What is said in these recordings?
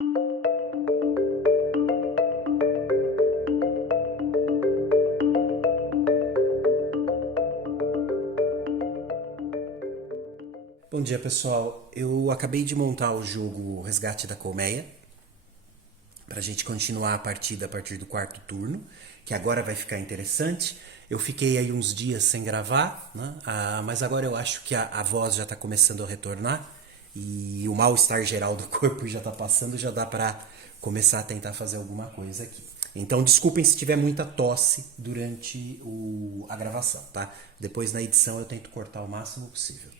Bom dia, pessoal. Eu acabei de montar o jogo Resgate da Colmeia para a gente continuar a partida a partir do quarto turno, que agora vai ficar interessante. Eu fiquei aí uns dias sem gravar, né? Mas agora eu acho que a voz já está começando a retornar e o mal-estar geral do corpo já está passando, já dá para começar a tentar fazer alguma coisa aqui. Então, desculpem se tiver muita tosse durante a gravação, tá? Depois na edição eu tento cortar o máximo possível.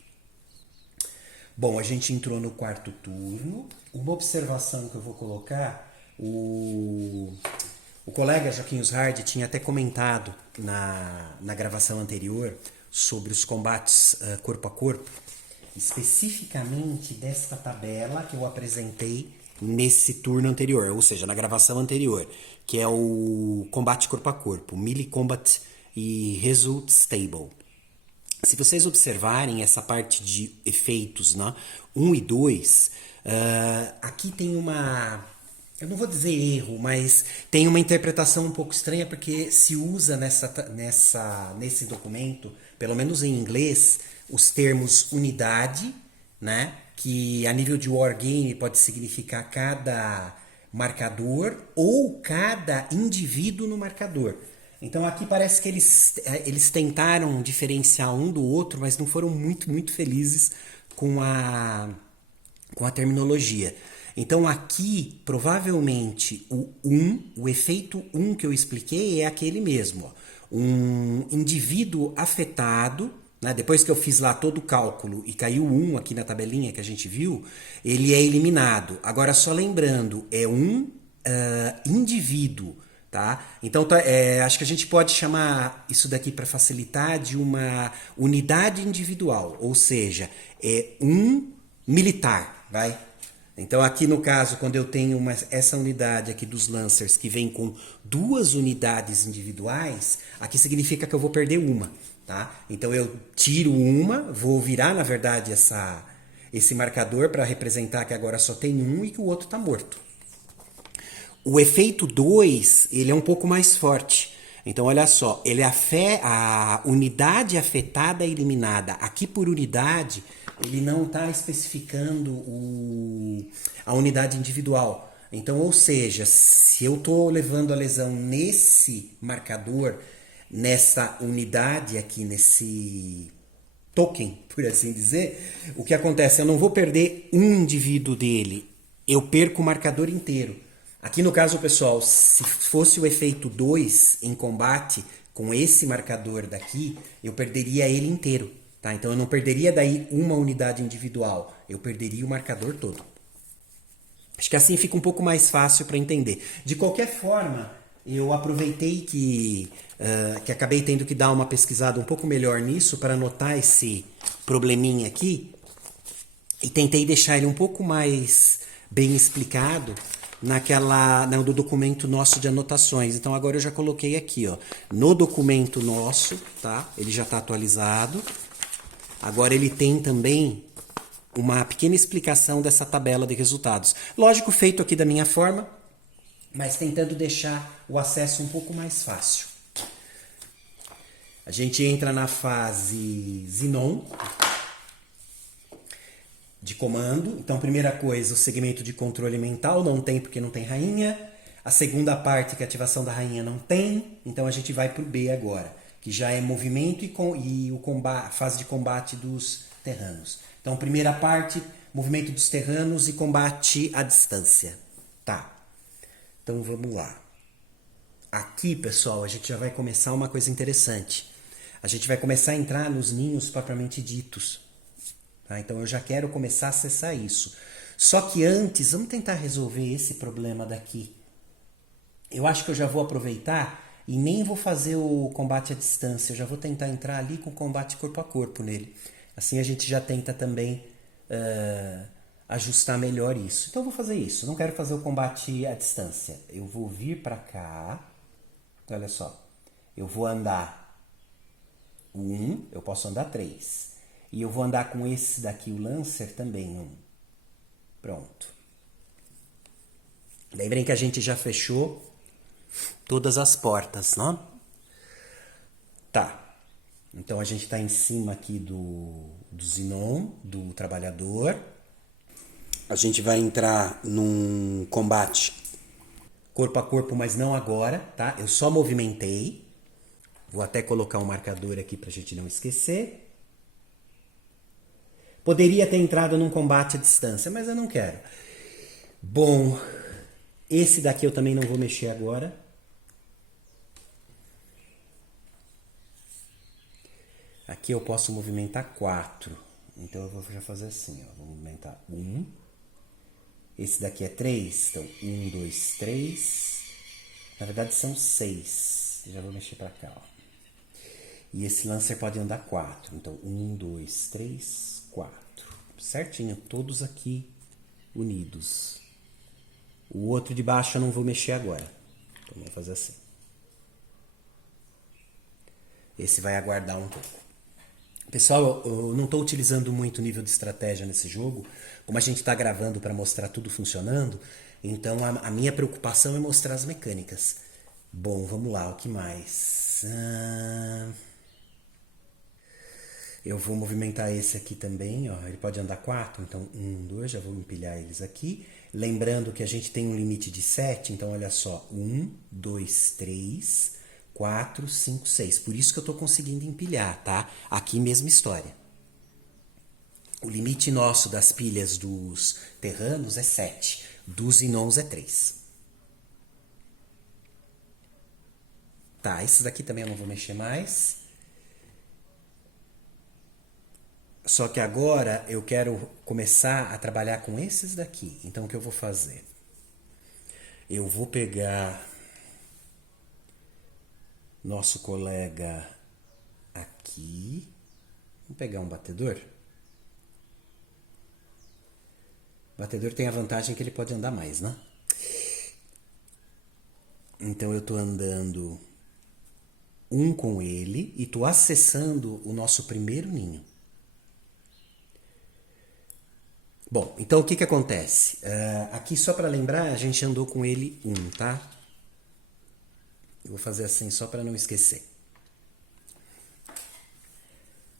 Bom, a gente entrou no quarto turno. Uma observação que eu vou colocar, o colega Joaquim Hard tinha até comentado na gravação anterior sobre os combates corpo a corpo, especificamente desta tabela que eu apresentei nesse turno anterior, ou seja, na gravação anterior, que é o combate corpo a corpo, Melee Combat e Results Table. Se vocês observarem essa parte de efeitos, né, 1 e 2, aqui tem uma... Eu não vou dizer erro, mas tem uma interpretação um pouco estranha porque se usa nesse documento, pelo menos em inglês, os termos unidade, né, que a nível de wargame pode significar cada marcador ou cada indivíduo no marcador. Então aqui parece que eles tentaram diferenciar um do outro, mas não foram muito felizes com a terminologia. Então aqui, provavelmente, o efeito 1 que eu expliquei é aquele mesmo. Ó. Um indivíduo afetado, né, depois que eu fiz lá todo o cálculo e caiu 1 aqui na tabelinha que a gente viu, ele é eliminado. Agora, só lembrando, é um indivíduo. Tá? Então acho que a gente pode chamar isso daqui para facilitar de uma unidade individual, ou seja, é um militar, vai? Então aqui no caso, quando eu tenho essa unidade aqui dos Lancers que vem com 2 unidades individuais, aqui significa que eu vou perder uma, tá? Então eu tiro uma, vou virar na verdade esse marcador para representar que agora só tem um e que o outro está morto. O efeito 2, ele é um pouco mais forte. Então, olha só, a unidade afetada é eliminada. Aqui, por unidade, ele não está especificando a unidade individual. Então, ou seja, se eu estou levando a lesão nesse marcador, nessa unidade aqui, nesse token, por assim dizer, o que acontece? Eu não vou perder um indivíduo dele, eu perco o marcador inteiro. Aqui no caso, pessoal, se fosse o efeito 2 em combate com esse marcador daqui, eu perderia ele inteiro, tá? Então eu não perderia daí uma unidade individual, eu perderia o marcador todo. Acho que assim fica um pouco mais fácil para entender. De qualquer forma, eu aproveitei que acabei tendo que dar uma pesquisada um pouco melhor nisso para anotar esse probleminha aqui e tentei deixar ele um pouco mais bem explicado no documento nosso de anotações. Então agora eu já coloquei aqui, ó, no documento nosso, tá? Ele já está atualizado. Agora ele tem também uma pequena explicação dessa tabela de resultados. Lógico, feito aqui da minha forma, mas tentando deixar o acesso um pouco mais fácil. A gente entra na fase Zinon de comando. Então, primeira coisa, o segmento de controle mental não tem porque não tem rainha. A segunda parte, que é a ativação da rainha, não tem. Então, a gente vai para o B agora, que já é movimento e a fase de combate dos terranos. Então, primeira parte, movimento dos terranos e combate à distância. Tá. Então, vamos lá. Aqui, pessoal, a gente já vai começar uma coisa interessante. A gente vai começar a entrar nos ninhos propriamente ditos. Tá? Então eu já quero começar a acessar isso. Só que antes, vamos tentar resolver esse problema daqui. Eu acho que eu já vou aproveitar e nem vou fazer o combate à distância. Eu já vou tentar entrar ali com o combate corpo a corpo nele. Assim a gente já tenta também ajustar melhor isso. Então eu vou fazer isso. Não quero fazer o combate à distância. Eu vou vir para cá. Olha só. Eu vou andar 1, eu posso andar 3. E eu vou andar com esse daqui, o Lancer, também 1. Pronto. Lembrem que a gente já fechou todas as portas, não? Tá. Então a gente está em cima aqui do Zinon, do trabalhador. A gente vai entrar num combate corpo a corpo, mas não agora, tá? Eu só movimentei. Vou até colocar um marcador aqui pra gente não esquecer. Poderia ter entrado num combate à distância, mas eu não quero. Bom, esse daqui eu também não vou mexer agora. Aqui eu posso movimentar 4. Então eu vou já fazer assim, ó. Vou movimentar 1. Esse daqui é 3. Então 1, 2, 3. Na verdade são 6. Já vou mexer pra cá, ó. E esse Lancer pode andar 4. Então 1, 2, 3, 4. Certinho, todos aqui unidos. O outro de baixo eu não vou mexer agora. Então vamos fazer assim. Esse vai aguardar um pouco. Pessoal, eu não estou utilizando muito o nível de estratégia nesse jogo. Como a gente está gravando para mostrar tudo funcionando, então a minha preocupação é mostrar as mecânicas. Bom, vamos lá, o que mais? Eu vou movimentar esse aqui também, ó. Ele pode andar 4, então 1, 2, já vou empilhar eles aqui. Lembrando que a gente tem um limite de 7, então olha só, 1, 2, 3... 4, 5, 6. Por isso que eu estou conseguindo empilhar, tá? Aqui mesma história. O limite nosso das pilhas dos terranos é 7. Dos inons é 3. Tá, esses daqui também eu não vou mexer mais. Só que agora eu quero começar a trabalhar com esses daqui. Então o que eu vou fazer? Eu vou pegar nosso colega aqui. Vamos pegar um batedor. O batedor tem a vantagem que ele pode andar mais, né? Então eu estou andando 1 com ele e estou acessando o nosso primeiro ninho. Bom, então o que acontece? Aqui só para lembrar, a gente andou com ele 1, tá? Eu vou fazer assim só para não esquecer.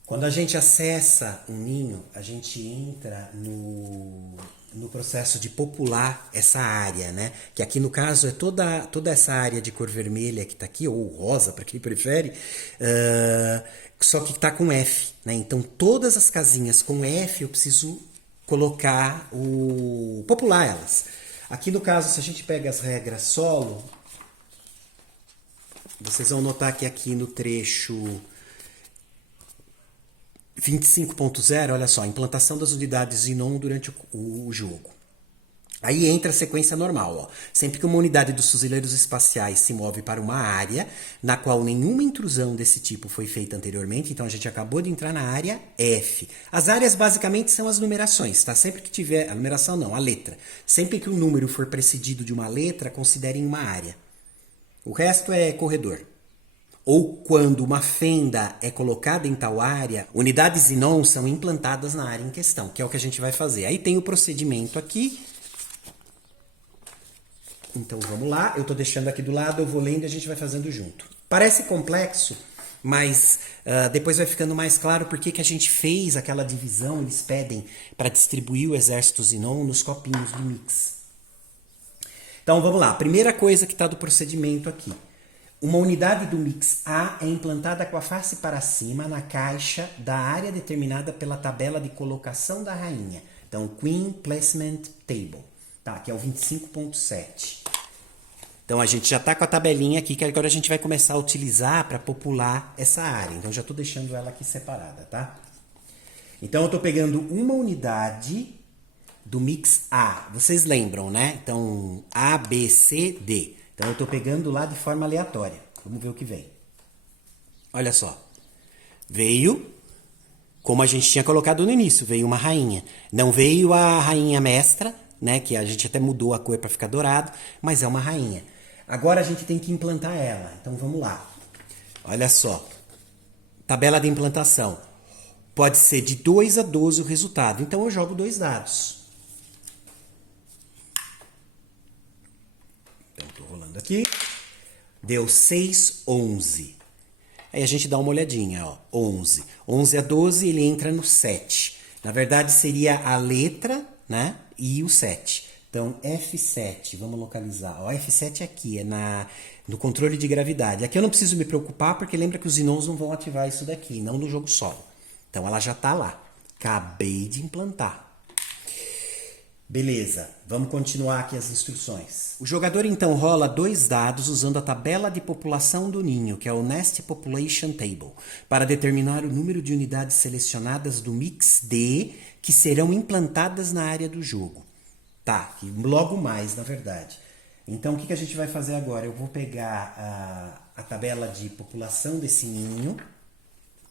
Quando a gente acessa um ninho, a gente entra no processo de popular essa área, né? Que aqui no caso é toda essa área de cor vermelha que está aqui, ou rosa, para quem prefere, só que está com F, né? Então todas as casinhas com F eu preciso colocar popular elas. Aqui no caso, se a gente pega as regras solo, vocês vão notar que aqui no trecho 25.0, olha só, implantação das unidades Zinon durante o jogo. Aí entra a sequência normal, ó. Sempre que uma unidade dos fuzileiros espaciais se move para uma área na qual nenhuma intrusão desse tipo foi feita anteriormente, então a gente acabou de entrar na área F. As áreas basicamente são as numerações, tá? Sempre que tiver, a numeração não, a letra. Sempre que o número for precedido de uma letra, considerem uma área. O resto é corredor. Ou quando uma fenda é colocada em tal área, unidades Zinon são implantadas na área em questão, que é o que a gente vai fazer. Aí tem o procedimento aqui. Então vamos lá, eu estou deixando aqui do lado, eu vou lendo e a gente vai fazendo junto. Parece complexo, mas depois vai ficando mais claro porque que a gente fez aquela divisão, eles pedem para distribuir o exército Zinon nos copinhos do mix. Então vamos lá, primeira coisa que está do procedimento aqui. Uma unidade do mix A é implantada com a face para cima na caixa da área determinada pela tabela de colocação da rainha. Então, Queen Placement Table, tá? Que é o 25.7. Então, a gente já está com a tabelinha aqui que agora a gente vai começar a utilizar para popular essa área. Então, já estou deixando ela aqui separada, tá? Então, eu estou pegando uma unidade do mix A. Vocês lembram, né? Então, A, B, C, D. Então, eu estou pegando lá de forma aleatória. Vamos ver o que vem. Olha só. Veio, como a gente tinha colocado no início, veio uma rainha. Não veio a rainha mestra, né? Que a gente até mudou a cor para ficar dourado, mas é uma rainha. Agora a gente tem que implantar ela. Então, vamos lá. Olha só. Tabela de implantação. Pode ser de 2 a 12 o resultado. Então, eu jogo 2 dados. aqui. Deu 6, 11. Aí a gente dá uma olhadinha, ó. 11. 11 a 12, ele entra no 7. Na verdade, seria a letra, né? E o 7. Então, F7, vamos localizar. Ó, F7 aqui, é no controle de gravidade. Aqui eu não preciso me preocupar, porque lembra que os Inons não vão ativar isso daqui, não no jogo solo. Então, ela já está lá. Acabei de implantar. Beleza, vamos continuar aqui as instruções. O jogador então rola 2 dados usando a tabela de população do ninho, que é o Nest Population Table, para determinar o número de unidades selecionadas do Mix D que serão implantadas na área do jogo. Tá, e logo mais, na verdade. Então, o que a gente vai fazer agora? Eu vou pegar a tabela de população desse ninho.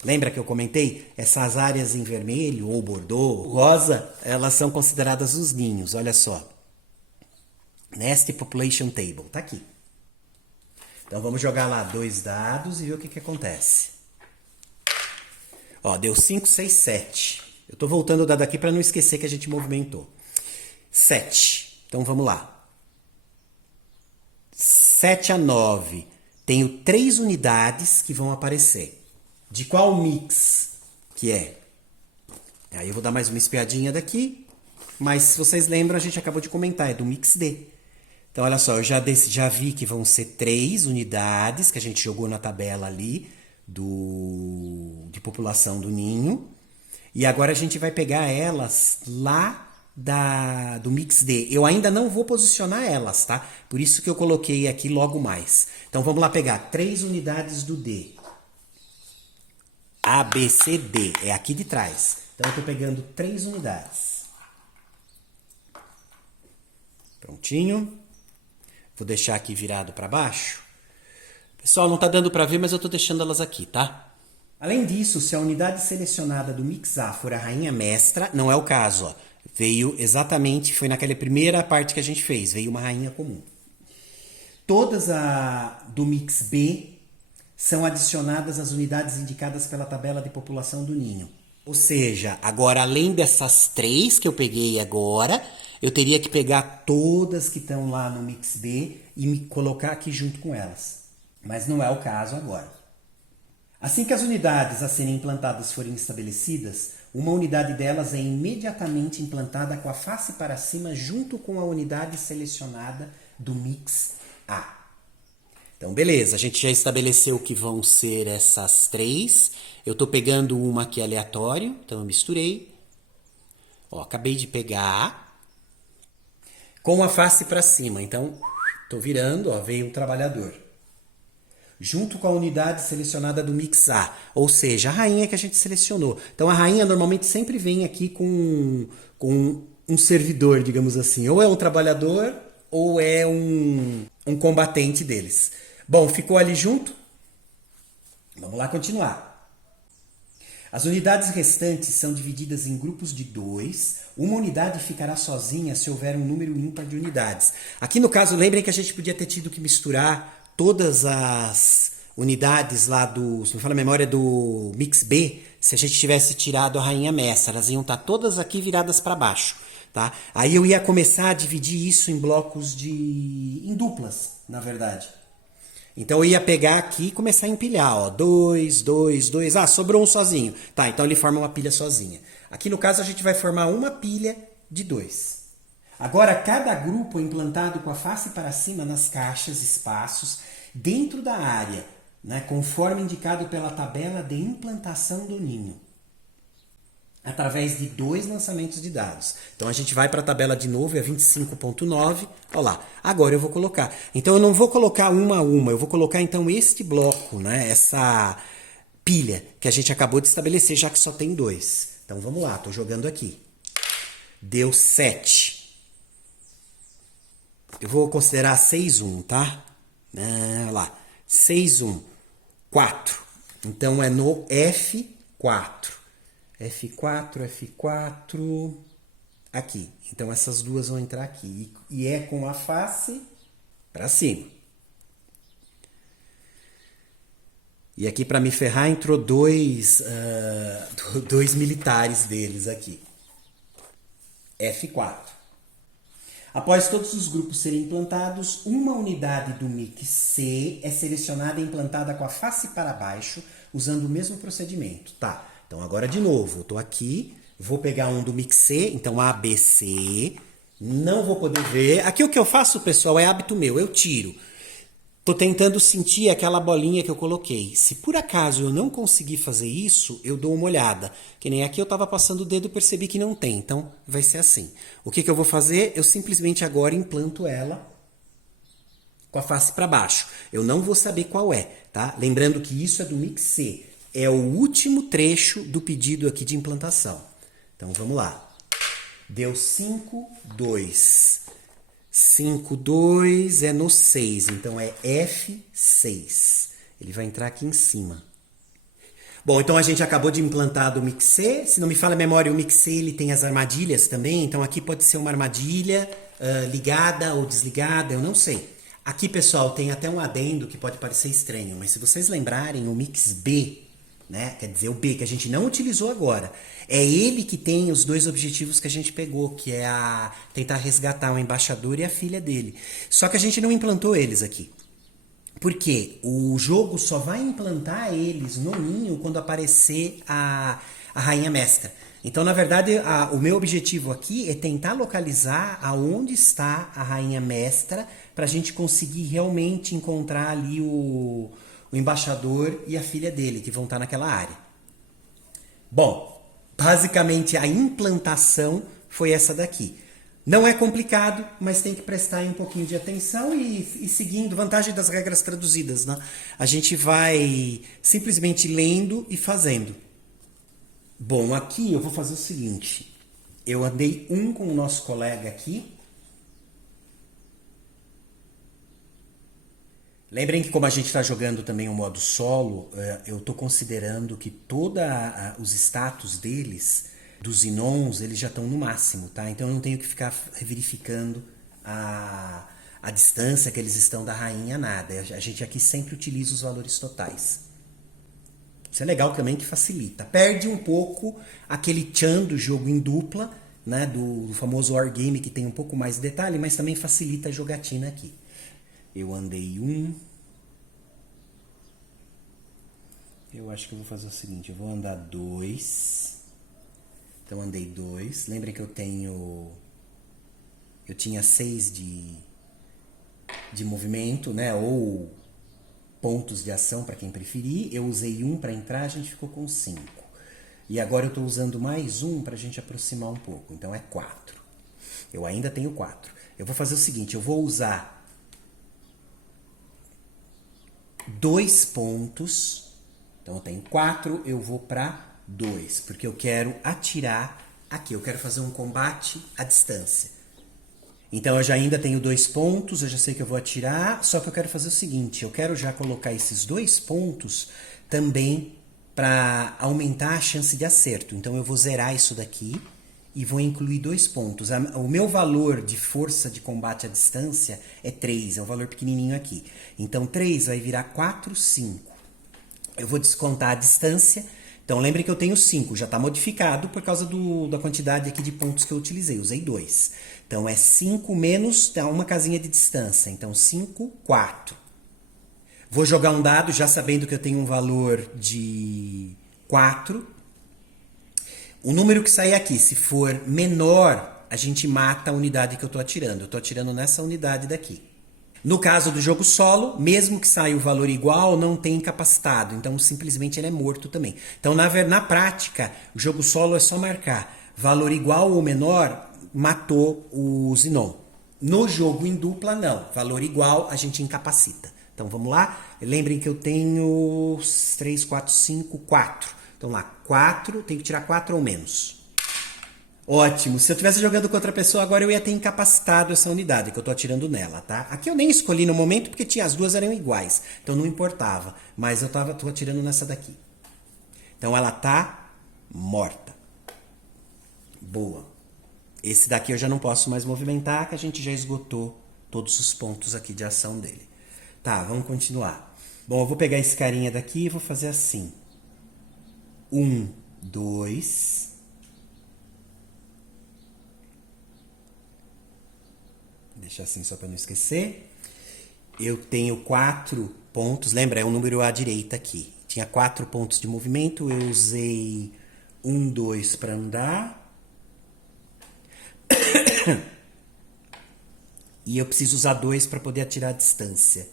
Lembra que eu comentei? Essas áreas em vermelho ou bordô, rosa, elas são consideradas os ninhos. Olha só. Nest Population Table. Tá aqui. Então, vamos jogar lá 2 dados e ver o que acontece. Ó, deu 5, 6, 7. Eu tô voltando o dado aqui para não esquecer que a gente movimentou. 7. Então, vamos lá. 7 a 9. Tenho 3 unidades que vão aparecer. De qual mix que é? Aí eu vou dar mais uma espiadinha daqui. Mas se vocês lembram, a gente acabou de comentar. É do mix D. Então, olha só. Eu já vi que vão ser 3 unidades que a gente jogou na tabela ali de população do ninho. E agora a gente vai pegar elas lá do Mix D. Eu ainda não vou posicionar elas, tá? Por isso que eu coloquei aqui logo mais. Então vamos lá pegar 3 unidades do D. A, B, C, D. É aqui de trás. Então eu tô pegando 3 unidades. Prontinho. Vou deixar aqui virado para baixo. Pessoal, não tá dando para ver, mas eu tô deixando elas aqui, tá? Além disso, se a unidade selecionada do Mix A for a rainha mestra, não é o caso, ó. Veio exatamente, foi naquela primeira parte que a gente fez, veio uma rainha comum. Todas do Mix B são adicionadas às unidades indicadas pela tabela de população do ninho. Ou seja, agora além dessas 3 que eu peguei agora, eu teria que pegar todas que estão lá no Mix B e me colocar aqui junto com elas. Mas não é o caso agora. Assim que as unidades a serem implantadas forem estabelecidas, uma unidade delas é imediatamente implantada com a face para cima junto com a unidade selecionada do Mix A. Então, beleza, a gente já estabeleceu que vão ser essas 3. Eu estou pegando uma aqui aleatório, então eu misturei. Ó, acabei de pegar com a face para cima. Então, estou virando, ó, veio um trabalhador. Junto com a unidade selecionada do Mix A, ou seja, a rainha que a gente selecionou. Então a rainha normalmente sempre vem aqui com um servidor, digamos assim. Ou é um trabalhador ou é um combatente deles. Bom, ficou ali junto? Vamos lá continuar. As unidades restantes são divididas em grupos de 2. Uma unidade ficará sozinha se houver um número ímpar de unidades. Aqui no caso, lembrem que a gente podia ter tido que misturar todas as unidades lá se me fala a memória, do Mix B, se a gente tivesse tirado a rainha mestra, elas iam estar todas aqui viradas para baixo, tá? Aí eu ia começar a dividir isso em blocos em duplas, na verdade. Então eu ia pegar aqui e começar a empilhar, ó, 2, 2, 2, sobrou um sozinho. Tá, então ele forma uma pilha sozinha. Aqui no caso a gente vai formar uma pilha de 2. Agora, cada grupo é implantado com a face para cima nas caixas, espaços, dentro da área, né, conforme indicado pela tabela de implantação do ninho, através de 2 lançamentos de dados. Então, a gente vai para a tabela de novo, é 25.9, olha lá. Agora eu vou colocar. Então, eu não vou colocar uma a uma, eu vou colocar, então, este bloco, né, essa pilha que a gente acabou de estabelecer, já que só tem 2. Então, vamos lá, estou jogando aqui. Deu 7. Eu vou considerar 6, 1, tá? Olha lá. 6, 1. 4. Então é no F4. F4, F4. Aqui. Então essas duas vão entrar aqui. E é com a face para cima. E aqui, para me ferrar, entrou 2 militares deles aqui. F4. Após todos os grupos serem implantados, uma unidade do mix C é selecionada e implantada com a face para baixo, usando o mesmo procedimento. Tá, então agora de novo, eu estou aqui, vou pegar um do mix C, então A, B, C, não vou poder ver. Aqui o que eu faço, pessoal, é hábito meu, eu tiro. Tô tentando sentir aquela bolinha que eu coloquei. Se por acaso eu não conseguir fazer isso, eu dou uma olhada. Que nem aqui eu estava passando o dedo e percebi que não tem. Então vai ser assim. O que eu vou fazer? Eu simplesmente agora implanto ela com a face para baixo. Eu não vou saber qual é, tá? Lembrando que isso é do mix C. É o último trecho do pedido aqui de implantação. Então vamos lá. Deu 5, 2. 5, 2 é no 6, então é F6. Ele vai entrar aqui em cima. Bom, então a gente acabou de implantar do mix C. Se não me falha a memória, o mix C ele tem as armadilhas também. Então aqui pode ser uma armadilha ligada ou desligada, eu não sei. Aqui, pessoal, tem até um adendo que pode parecer estranho, mas se vocês lembrarem, o mix B, né? Quer dizer, o B que a gente não utilizou agora, é ele que tem os dois objetivos que a gente pegou, que é tentar resgatar o embaixador e a filha dele. Só que a gente não implantou eles aqui. Por quê? O jogo só vai implantar eles no ninho quando aparecer a rainha mestra. Então, na verdade, o meu objetivo aqui é tentar localizar aonde está a rainha mestra para a gente conseguir realmente encontrar ali o embaixador e a filha dele, que vão estar naquela área. Bom, basicamente a implantação foi essa daqui. Não é complicado, mas tem que prestar um pouquinho de atenção e seguindo, vantagem das regras traduzidas, né? A gente vai simplesmente lendo e fazendo. Bom, aqui eu vou fazer o seguinte. Eu andei com o nosso colega aqui. Lembrem que como a gente está jogando também o modo solo, eu estou considerando que todos os status deles, dos Inons, eles já estão no máximo, tá? Então eu não tenho que ficar verificando a distância que eles estão da rainha, nada. A gente aqui sempre utiliza os valores totais. Isso é legal também, que facilita. Perde um pouco aquele tchan do jogo em dupla, né? Do famoso wargame, que tem um pouco mais de detalhe, mas também facilita a jogatina aqui. Eu andei Eu acho que eu vou fazer o seguinte, eu vou andar 2. Então andei 2. Lembrem que eu tinha 6 de movimento, né? Ou pontos de ação para quem preferir. Eu usei 1 para entrar, a gente ficou com 5. E agora eu estou usando mais 1 para a gente aproximar um pouco. Então é 4. Eu ainda tenho 4. Eu vou fazer o seguinte, eu vou usar 2 pontos. Então eu tenho 4, eu vou para 2, porque eu quero atirar aqui, eu quero fazer um combate à distância. Então eu já ainda tenho 2 pontos, eu já sei que eu vou atirar, só que eu quero fazer o seguinte, eu quero já colocar esses 2 pontos também para aumentar a chance de acerto. Então eu vou zerar isso daqui e vou incluir 2 pontos. O meu valor de força de combate à distância é 3, é um valor pequenininho aqui. Então 3 vai virar 4, 5. Eu vou descontar a distância. Então lembre que eu tenho 5, já está modificado por causa da quantidade aqui de pontos que eu utilizei. Usei 2. Então é 5 menos uma casinha de distância. Então 5, 4. Vou jogar um dado já sabendo que eu tenho um valor de 4. O número que sair aqui, se for menor, a gente mata a unidade que eu estou atirando. Eu estou atirando nessa unidade daqui. No caso do jogo solo, mesmo que saia o valor igual, não tem incapacitado. Então, simplesmente ele é morto também. Então, na prática, o jogo solo é só marcar valor igual ou menor, matou o Zinon. No jogo em dupla, não. Valor igual, a gente incapacita. Então, vamos lá. Lembrem que eu tenho 3, 4, 5, 4. Então, lá, 4, tenho que tirar 4 ou menos. Ótimo, se eu estivesse jogando com outra pessoa, agora eu ia ter incapacitado essa unidade que eu estou atirando nela, tá? Aqui eu nem escolhi no momento porque as duas eram iguais, então não importava. Mas eu estou atirando nessa daqui. Então ela tá morta. Boa. Esse daqui eu já não posso mais movimentar, que a gente já esgotou todos os pontos aqui de ação dele. Tá, vamos continuar. Bom, eu vou pegar esse carinha daqui e vou fazer assim. 1, 2... Deixa assim só para não esquecer. Eu tenho 4 pontos, lembra, é um número à direita aqui. Tinha 4 pontos de movimento, eu usei 1, 2 para andar. E eu preciso usar 2 para poder atirar a distância.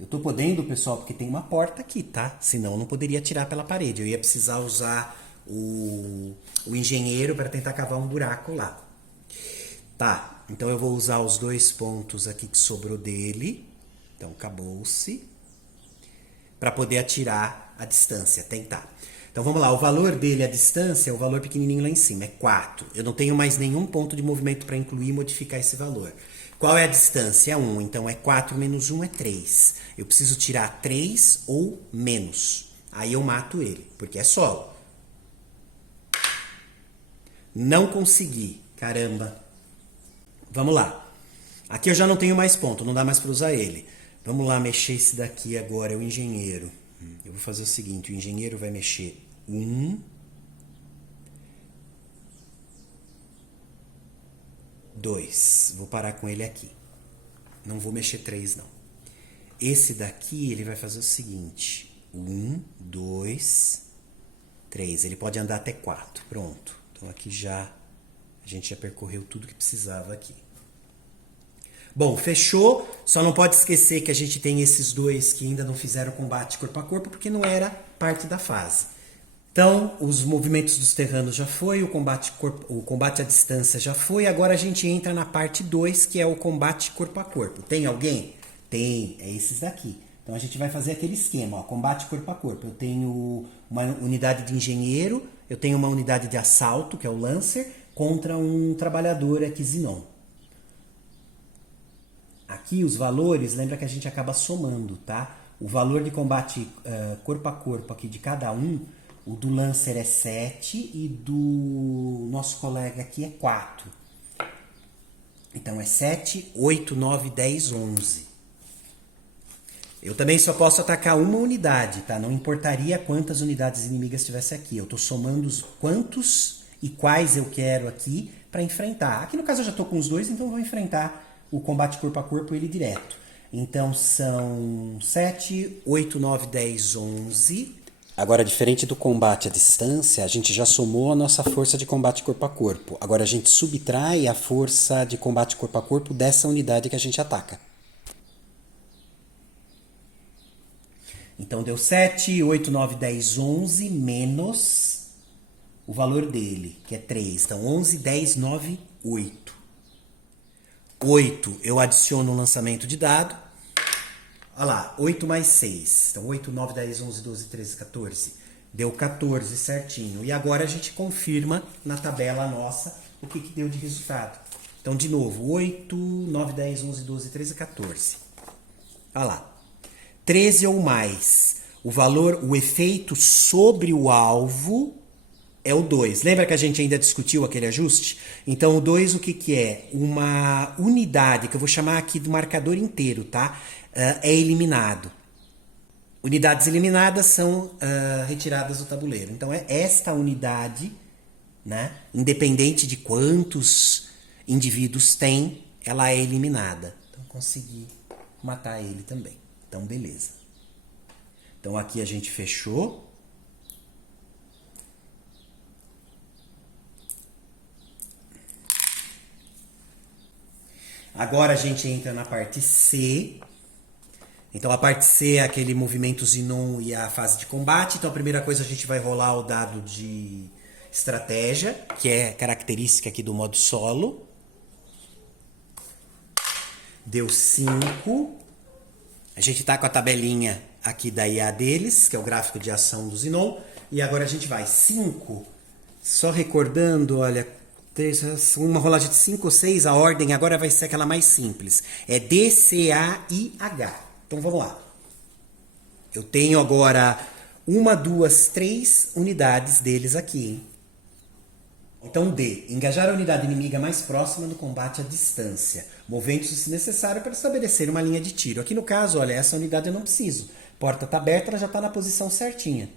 Eu tô podendo, pessoal, porque tem uma porta aqui, tá? Senão eu não poderia atirar pela parede. Eu ia precisar usar o engenheiro para tentar cavar um buraco lá. Tá, então eu vou usar os 2 pontos aqui que sobrou dele. Então acabou-se. Para poder atirar a distância, tentar. Então vamos lá, o valor dele, a distância, é o valor pequenininho lá em cima, é 4. Eu não tenho mais nenhum ponto de movimento para incluir e modificar esse valor. Qual é a distância? É 1, então é 4 menos 1 é 3. Eu preciso tirar 3 ou menos. Aí eu mato ele, porque é solo. Não consegui, caramba. Vamos lá. Aqui eu já não tenho mais ponto, não dá mais para usar ele. Vamos lá mexer esse daqui agora, é o engenheiro. Eu vou fazer o seguinte, o engenheiro vai mexer 1, 2. Vou parar com ele aqui. Não vou mexer 3, não. Esse daqui, ele vai fazer o seguinte. 1, 2, 3. Ele pode andar até 4. Pronto. Então aqui a gente já percorreu tudo que precisava aqui. Bom, fechou. Só não pode esquecer que a gente tem esses 2 que ainda não fizeram combate corpo a corpo, porque não era parte da fase. Então, os movimentos dos terranos já foi, o combate à distância já foi. Agora a gente entra na parte 2, que é o combate corpo a corpo. Tem alguém? Tem, é esses daqui. Então a gente vai fazer aquele esquema, ó, combate corpo a corpo. Eu tenho uma unidade de engenheiro, eu tenho uma unidade de assalto, que é o Lancer, contra um trabalhador aqui, Zinon. Aqui os valores, lembra que a gente acaba somando, tá? O valor de combate corpo a corpo aqui de cada um, o do Lancer é 7 e do nosso colega aqui é 4. Então é 7, 8, 9, 10, 11. Eu também só posso atacar uma unidade, tá? Não importaria quantas unidades inimigas tivesse aqui. Eu estou somando os quantos e quais eu quero aqui para enfrentar. Aqui no caso eu já estou com os 2, então eu vou enfrentar o combate corpo a corpo ele direto. Então são 7, 8, 9, 10, 11. Agora, diferente do combate à distância, a gente já somou a nossa força de combate corpo a corpo. Agora a gente subtrai a força de combate corpo a corpo dessa unidade que a gente ataca. Então deu 7, 8, 9, 10, 11 menos o valor dele, que é 3. Então 11, 10, 9, 8. 8 eu adiciono o lançamento de dado. Olha lá, 8 mais 6. Então 8, 9, 10, 11, 12, 13, 14. Deu 14 certinho. E agora a gente confirma na tabela nossa o que deu de resultado. Então de novo, 8, 9, 10, 11, 12, 13, 14. Olha lá. 13 ou mais. O valor, o efeito sobre o alvo é o 2. Lembra que a gente ainda discutiu aquele ajuste? Então o 2 o que é? Uma unidade, que eu vou chamar aqui do marcador inteiro, tá? É eliminado. Unidades eliminadas são retiradas do tabuleiro. Então é esta unidade, né? Independente de quantos indivíduos tem, ela é eliminada. Então consegui matar ele também. Então beleza. Então aqui a gente fechou. Agora a gente entra na parte C. Então a parte C é aquele movimento Zinon e a fase de combate. Então a primeira coisa a gente vai rolar o dado de estratégia, que é característica aqui do modo solo. Deu 5. A gente tá com a tabelinha aqui da IA deles, que é o gráfico de ação do Zinon. E agora a gente vai 5. Só recordando, olha, uma rolagem de 5 ou 6, a ordem agora vai ser aquela mais simples. É D, C, A, I, H. Então vamos lá. Eu tenho agora 1, 2, 3 unidades deles aqui, hein? Então D, engajar a unidade inimiga mais próxima no combate à distância, movendo-se se necessário para estabelecer uma linha de tiro. Aqui no caso, olha, essa unidade eu não preciso. Porta está aberta, ela já está na posição certinha.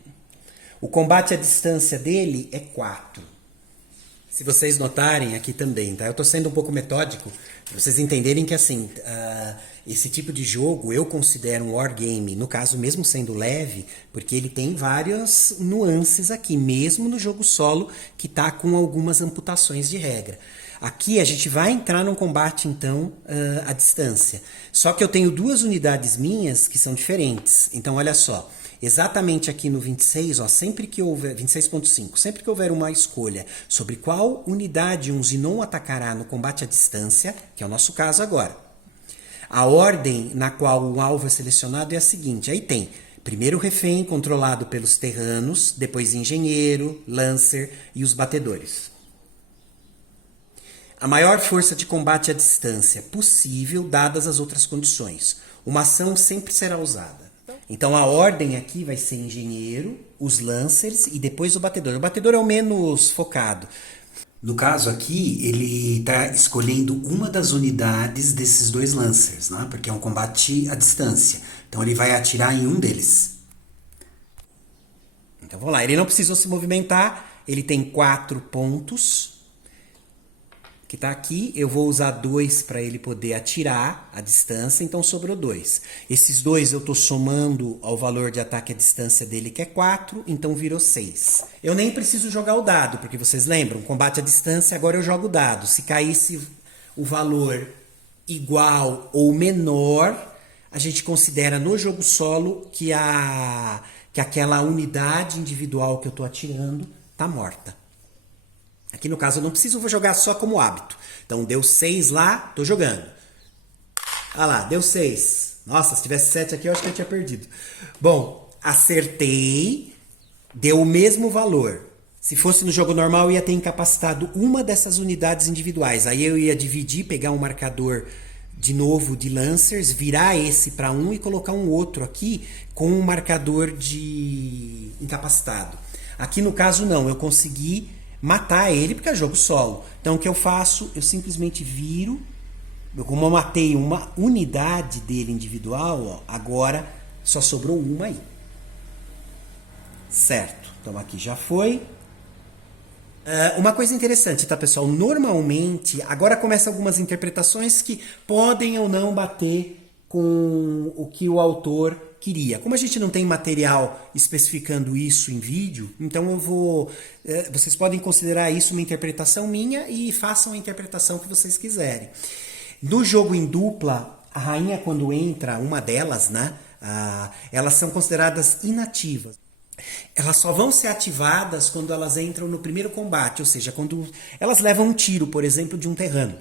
O combate à distância dele é 4. Se vocês notarem aqui também, tá? Eu tô sendo um pouco metódico, pra vocês entenderem que assim, esse tipo de jogo eu considero um wargame, no caso mesmo sendo leve, porque ele tem várias nuances aqui, mesmo no jogo solo, que tá com algumas amputações de regra. Aqui a gente vai entrar num combate então à distância. Só que eu tenho duas unidades minhas que são diferentes. Então olha só. Exatamente aqui no 26, ó, sempre que houver 26.5, sempre que houver uma escolha sobre qual unidade um Zinon atacará no combate à distância, que é o nosso caso agora, a ordem na qual o alvo é selecionado é a seguinte, aí tem primeiro o refém controlado pelos terranos, depois engenheiro, lancer e os batedores. A maior força de combate à distância possível, dadas as outras condições. Uma ação sempre será usada. Então a ordem aqui vai ser engenheiro, os lancers e depois o batedor. O batedor é o menos focado. No caso aqui, ele está escolhendo uma das unidades desses dois lancers, né? Porque é um combate à distância. Então ele vai atirar em um deles. Então vamos lá, ele não precisou se movimentar, ele tem 4 pontos. Que está aqui, eu vou usar 2 para ele poder atirar a distância, então sobrou 2. Esses 2 eu estou somando ao valor de ataque à distância dele, que é 4, então virou 6. Eu nem preciso jogar o dado, porque vocês lembram, combate à distância, agora eu jogo o dado. Se caísse o valor igual ou menor, a gente considera no jogo solo que aquela unidade individual que eu estou atirando está morta. Aqui no caso eu não preciso, vou jogar só como hábito. Então deu 6 lá, tô jogando. Ah lá, deu 6. Nossa, se tivesse 7 aqui eu acho que eu tinha perdido. Bom, acertei, deu o mesmo valor. Se fosse no jogo normal eu ia ter incapacitado uma dessas unidades individuais. Aí eu ia dividir, pegar um marcador de novo de Lancers, virar esse para um e colocar um outro aqui com um marcador de incapacitado. Aqui no caso não, eu consegui matar ele, porque é jogo solo. Então o que eu faço? Eu simplesmente viro, como eu matei uma unidade dele individual, ó, agora só sobrou uma aí. Certo, então aqui já foi. Uma coisa interessante, tá pessoal? Normalmente, agora começam algumas interpretações que podem ou não bater com o que o autor queria. Como a gente não tem material especificando isso em vídeo, então eu vou... Vocês podem considerar isso uma interpretação minha e façam a interpretação que vocês quiserem. No jogo em dupla, a rainha quando entra, uma delas, né? Elas são consideradas inativas. Elas só vão ser ativadas quando elas entram no primeiro combate, ou seja, quando elas levam um tiro, por exemplo, de um terrano.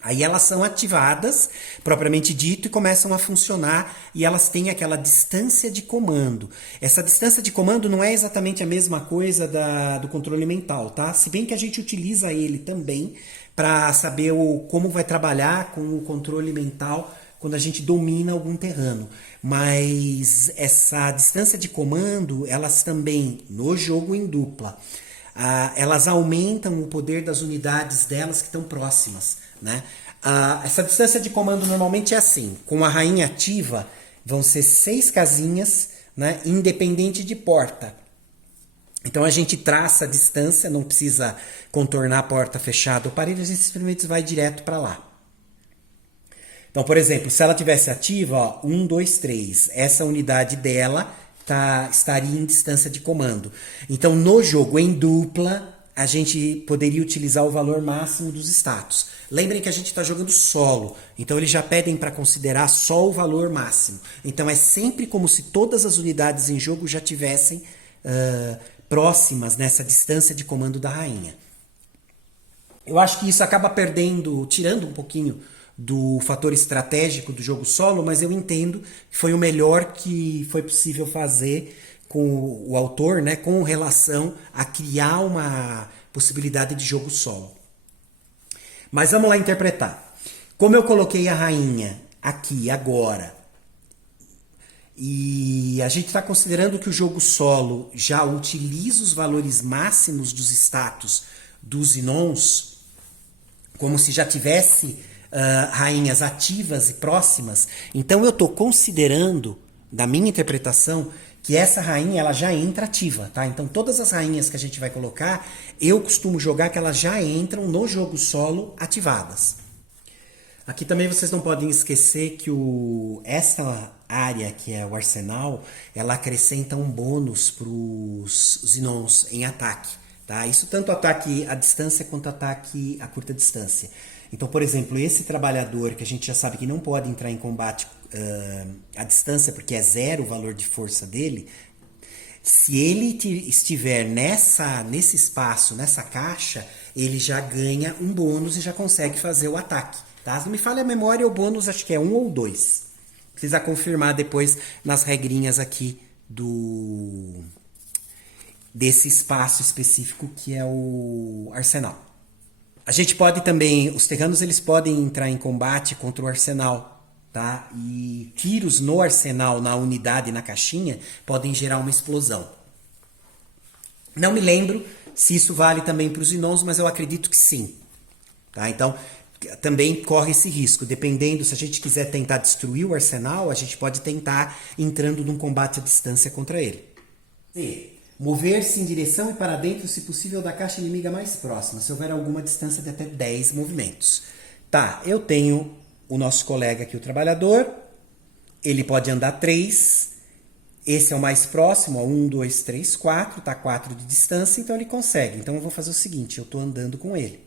Aí elas são ativadas, propriamente dito, e começam a funcionar e elas têm aquela distância de comando. Essa distância de comando não é exatamente a mesma coisa do controle mental, tá? Se bem que a gente utiliza ele também para saber como vai trabalhar com o controle mental quando a gente domina algum terreno. Mas essa distância de comando, elas também, no jogo em dupla, elas aumentam o poder das unidades delas que estão próximas, né? Essa distância de comando normalmente é assim, com a rainha ativa vão ser 6 casinhas, né, independente de porta. Então a gente traça a distância, não precisa contornar a porta fechada ou parede, a gente simplesmente vai direto para lá. Então, por exemplo, se ela tivesse ativa, ó, 1, 2, 3, essa unidade dela estaria em distância de comando. Então, no jogo em dupla, a gente poderia utilizar o valor máximo dos status. Lembrem que a gente está jogando solo, então eles já pedem para considerar só o valor máximo. Então, é sempre como se todas as unidades em jogo já tivessem próximas nessa distância de comando da rainha. Eu acho que isso acaba tirando um pouquinho do fator estratégico do jogo solo, mas eu entendo que foi o melhor que foi possível fazer com o autor, né, com relação a criar uma possibilidade de jogo solo. Mas vamos lá interpretar. Como eu coloquei a rainha aqui agora, e a gente está considerando que o jogo solo já utiliza os valores máximos dos status dos Zinons, como se já tivesse rainhas ativas e próximas, então eu estou considerando, da minha interpretação, que essa rainha ela já entra ativa, tá? Então todas as rainhas que a gente vai colocar, eu costumo jogar que elas já entram no jogo solo ativadas. Aqui também vocês não podem esquecer que essa área que é o arsenal, ela acrescenta um bônus para os Zinons em ataque. Tá? Isso tanto ataque à distância quanto ataque a curta distância. Então, por exemplo, esse trabalhador que a gente já sabe que não pode entrar em combate à distância porque é 0 o valor de força dele, se ele estiver nesse espaço, nessa caixa, ele já ganha um bônus e já consegue fazer o ataque. Tá? Se não me falha a memória, o bônus acho que é 1 ou 2. Precisa confirmar depois nas regrinhas aqui desse espaço específico que é o arsenal. A gente pode também, os terranos eles podem entrar em combate contra o arsenal, tá? E tiros no arsenal, na unidade, na caixinha, podem gerar uma explosão. Não me lembro se isso vale também para os Zinons, mas eu acredito que sim. Tá? Então, também corre esse risco. Dependendo, se a gente quiser tentar destruir o arsenal, a gente pode tentar entrando num combate à distância contra ele. C. Mover-se em direção e para dentro, se possível, da caixa inimiga mais próxima, se houver alguma distância de até 10 movimentos. Tá, eu tenho o nosso colega aqui, o trabalhador. Ele pode andar 3. Esse é o mais próximo, ó, 1, 2, 3, 4. Tá 4 de distância, então ele consegue. Então eu vou fazer o seguinte, eu estou andando com ele.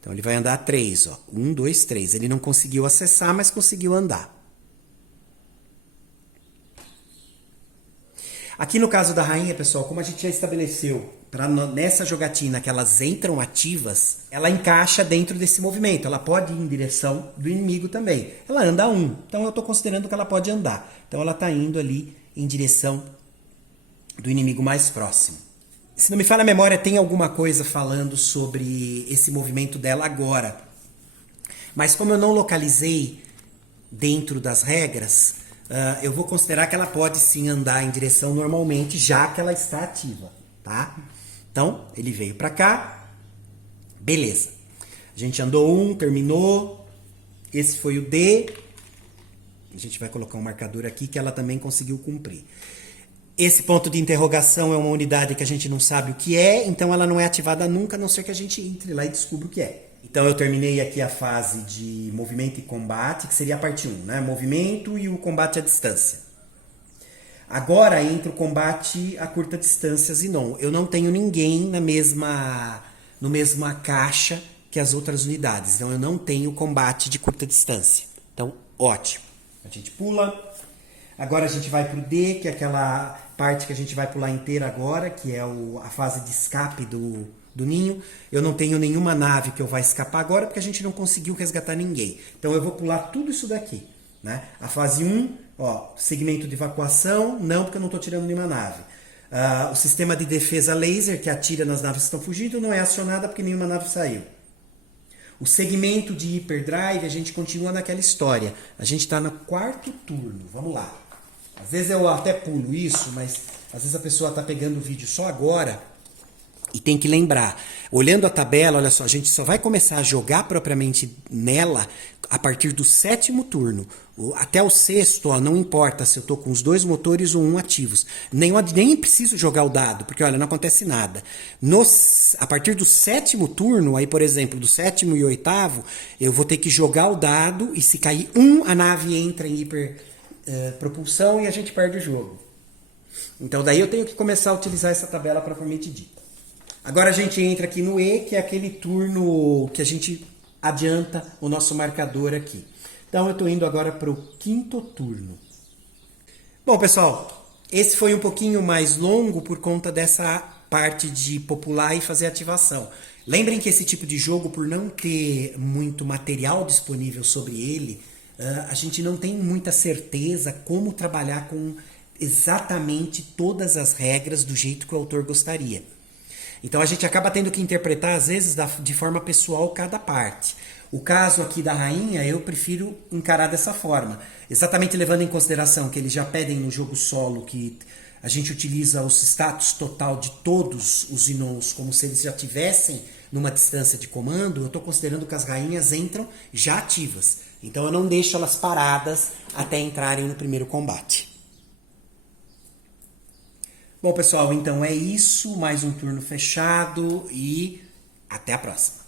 Então ele vai andar 3, ó. 1, 2, 3. Ele não conseguiu acessar, mas conseguiu andar. Aqui no caso da rainha, pessoal, como a gente já estabeleceu, nessa jogatina que elas entram ativas, ela encaixa dentro desse movimento. Ela pode ir em direção do inimigo também. Ela anda 1, então eu estou considerando que ela pode andar. Então ela está indo ali em direção do inimigo mais próximo. Se não me falha a memória, tem alguma coisa falando sobre esse movimento dela agora. Mas como eu não localizei dentro das regras, eu vou considerar que ela pode sim andar em direção normalmente, já que ela está ativa, tá? Então, ele veio para cá, beleza. A gente andou 1, terminou, esse foi o D. A gente vai colocar um marcador aqui que ela também conseguiu cumprir. Esse ponto de interrogação é uma unidade que a gente não sabe o que é, então ela não é ativada nunca, a não ser que a gente entre lá e descubra o que é. Então eu terminei aqui a fase de movimento e combate, que seria a parte 1, né? Movimento e o combate à distância. Agora entra o combate a curta distância Zinon. Eu não tenho ninguém no mesma caixa que as outras unidades, então eu não tenho combate de curta distância. Então, ótimo. A gente pula. Agora a gente vai para o D, que é aquela parte que a gente vai pular inteira agora, que é a fase de escape do ninho. Eu não tenho nenhuma nave que eu vá escapar agora, porque a gente não conseguiu resgatar ninguém. Então eu vou pular tudo isso daqui. Né? A fase 1, ó, segmento de evacuação, não, porque eu não estou tirando nenhuma nave. O sistema de defesa laser, que atira nas naves que estão fugindo, não é acionada porque nenhuma nave saiu. O segmento de hiperdrive, a gente continua naquela história. A gente está no 4º turno. Vamos lá. Às vezes eu até pulo isso, mas às vezes a pessoa está pegando o vídeo só agora e tem que lembrar. Olhando a tabela, olha só, a gente só vai começar a jogar propriamente nela a partir do 7º turno. Até o 6º, ó, não importa se eu estou com os 2 motores ou 1 ativos. Nem preciso jogar o dado, porque olha, não acontece nada. A partir do 7º turno, aí por exemplo, do 7º e 8º, eu vou ter que jogar o dado e se cair 1, a nave entra em hiperpropulsão e a gente perde o jogo. Então daí eu tenho que começar a utilizar essa tabela propriamente dita. Agora a gente entra aqui no E, que é aquele turno que a gente adianta o nosso marcador aqui. Então eu estou indo agora para o 5º turno. Bom, pessoal, esse foi um pouquinho mais longo por conta dessa parte de popular e fazer ativação. Lembrem que esse tipo de jogo, por não ter muito material disponível sobre ele, a gente não tem muita certeza como trabalhar com exatamente todas as regras do jeito que o autor gostaria. Então a gente acaba tendo que interpretar, às vezes, de forma pessoal cada parte. O caso aqui da rainha, eu prefiro encarar dessa forma. Exatamente levando em consideração que eles já pedem no jogo solo que a gente utiliza os status total de todos os Zinons como se eles já tivessem numa distância de comando, eu estou considerando que as rainhas entram já ativas. Então eu não deixo elas paradas até entrarem no primeiro combate. Bom, pessoal, então é isso. Mais um turno fechado e até a próxima.